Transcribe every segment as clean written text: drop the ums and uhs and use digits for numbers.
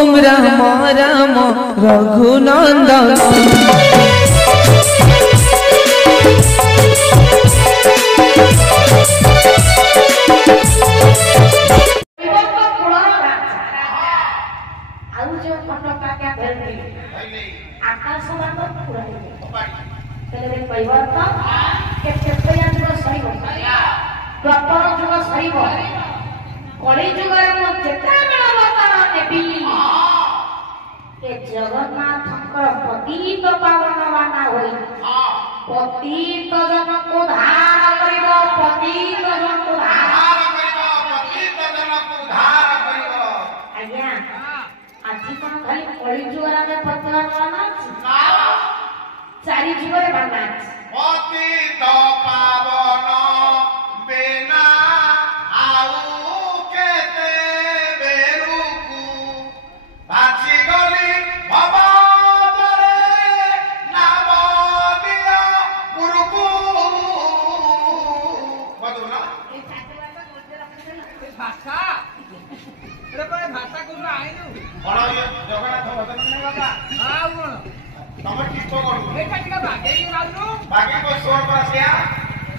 ओम राम राम रघुनंदन जगन्नाथ पतित पावनवाना होई पतित जन को धार करिबो पतित जन को धार करिबो आज्ञा आजि कोन खाली कली जुगरा में पतितवाना चारि जुगरे बाना पतित पावन बेना आउ केते बेरुकु भाची गली भवदरे नाम दिया गुरुकु बदुना भाषा रे कोई भाषा को आइनु बड़ा जगन्नाथ भजन नहीं बाबा हां कोन तमर की तो करू एटा टिका बागे की बाजू बाकी को स्वर पर आसिया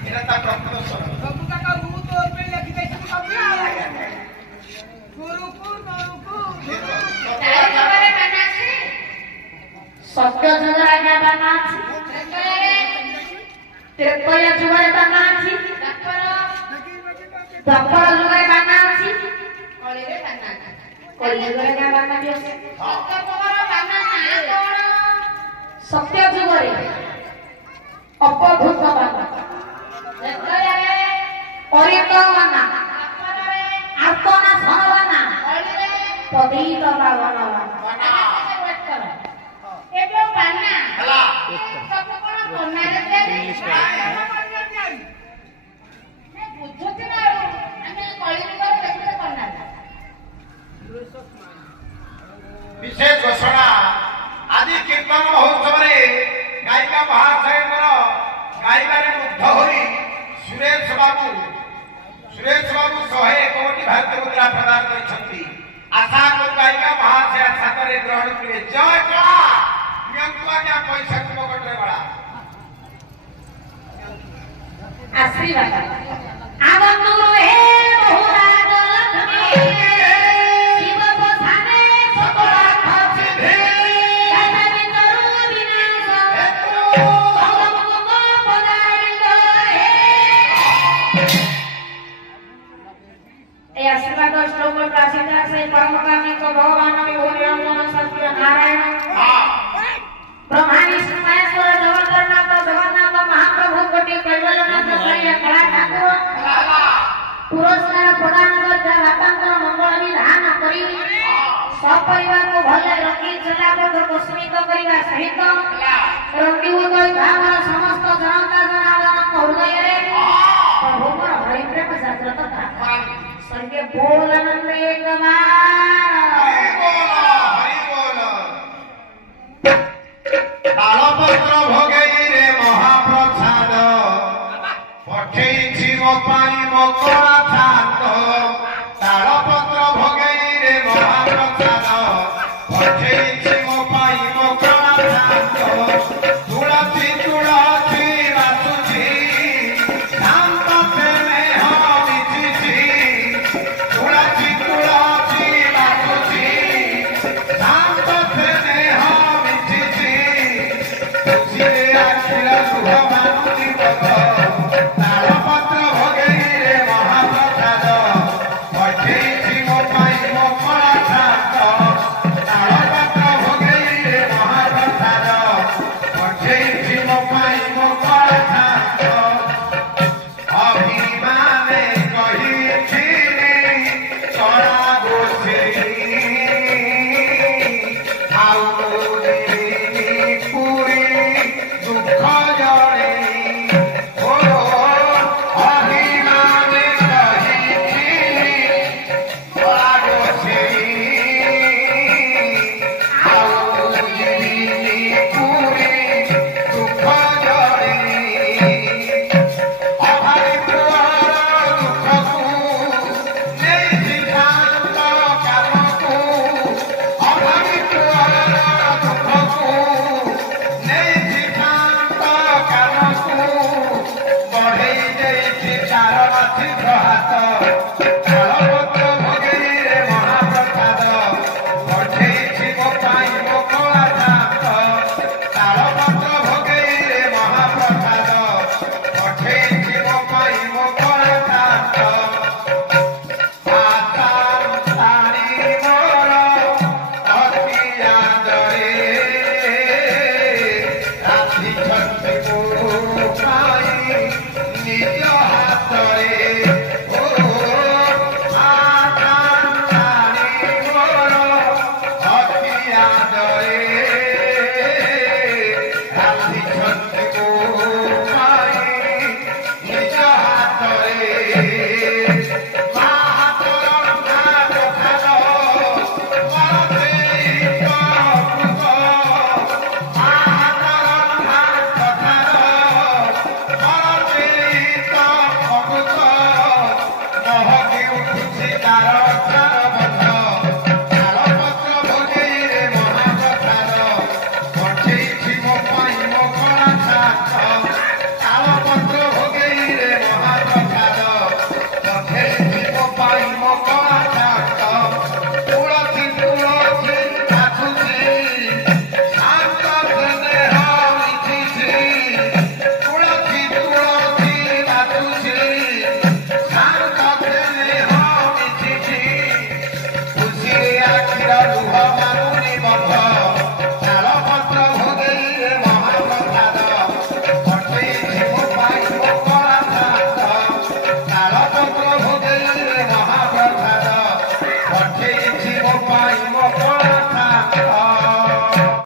एटा ता प्रथम स्वर सब का रू तो पे लिखि दे सब गुरुकु नरुकु सत्य जुगरे में बाना त्रेपय जुगरे बाना द्वापर जुगरे बाना कली जुगरे का बाना भी আছে सत्य जुगरे अपभूत बाना परितवाना आत्मना धनवाना पतित पावनवाना एबे बाना हला सब कोन कोनारे दे ने बुझते ना ଆମେ କଳି ଯୁଗରେ ଦେଖିତେ କନା विशेष घोषणा आदि कीर्तन महोत्सव गायिका महाशयकर गायिबारे मुग्ध होई सुरेश बाबू 101 कोटी भारतीय मुद्रा प्रदान करछंती आशा को गायिका महाशय सादरे ग्रहण करे जय कला नियंतुआ क्या पैसा तुम कटरे बड़ा आशीर्वाद आनंद हे बहुराग लक्ष्मी शिव प्रधाने सकला खसिधे काननि नरु विनाश भगवंत पदारिंद हे ए आशीर्वाद श्लोक प्राचीन से परम कामी को भगवान विभूति मन सत्य नारायण ब्रह्मांड महेश्वर जगन्नाथ महाप्रभु कोटि कैवल्यनाथ श्री कला ठाकुर पुरस्कार प्रदान कर बापांकर मंगल विधान करी सपरिवार को भले रखी चलाबद्ध पुष्पित करने सहित रंगीभूत भाव समस्त जनता जनार्दन हृदय प्रभु हरि प्रेम जागृत था स्वर्गीय बोल आनंद तालपत्र भोगई रे महाप्रसाद पठेई मो पाई मो कला छात तालपत्र भोगई रे महाप्रसाद पठेई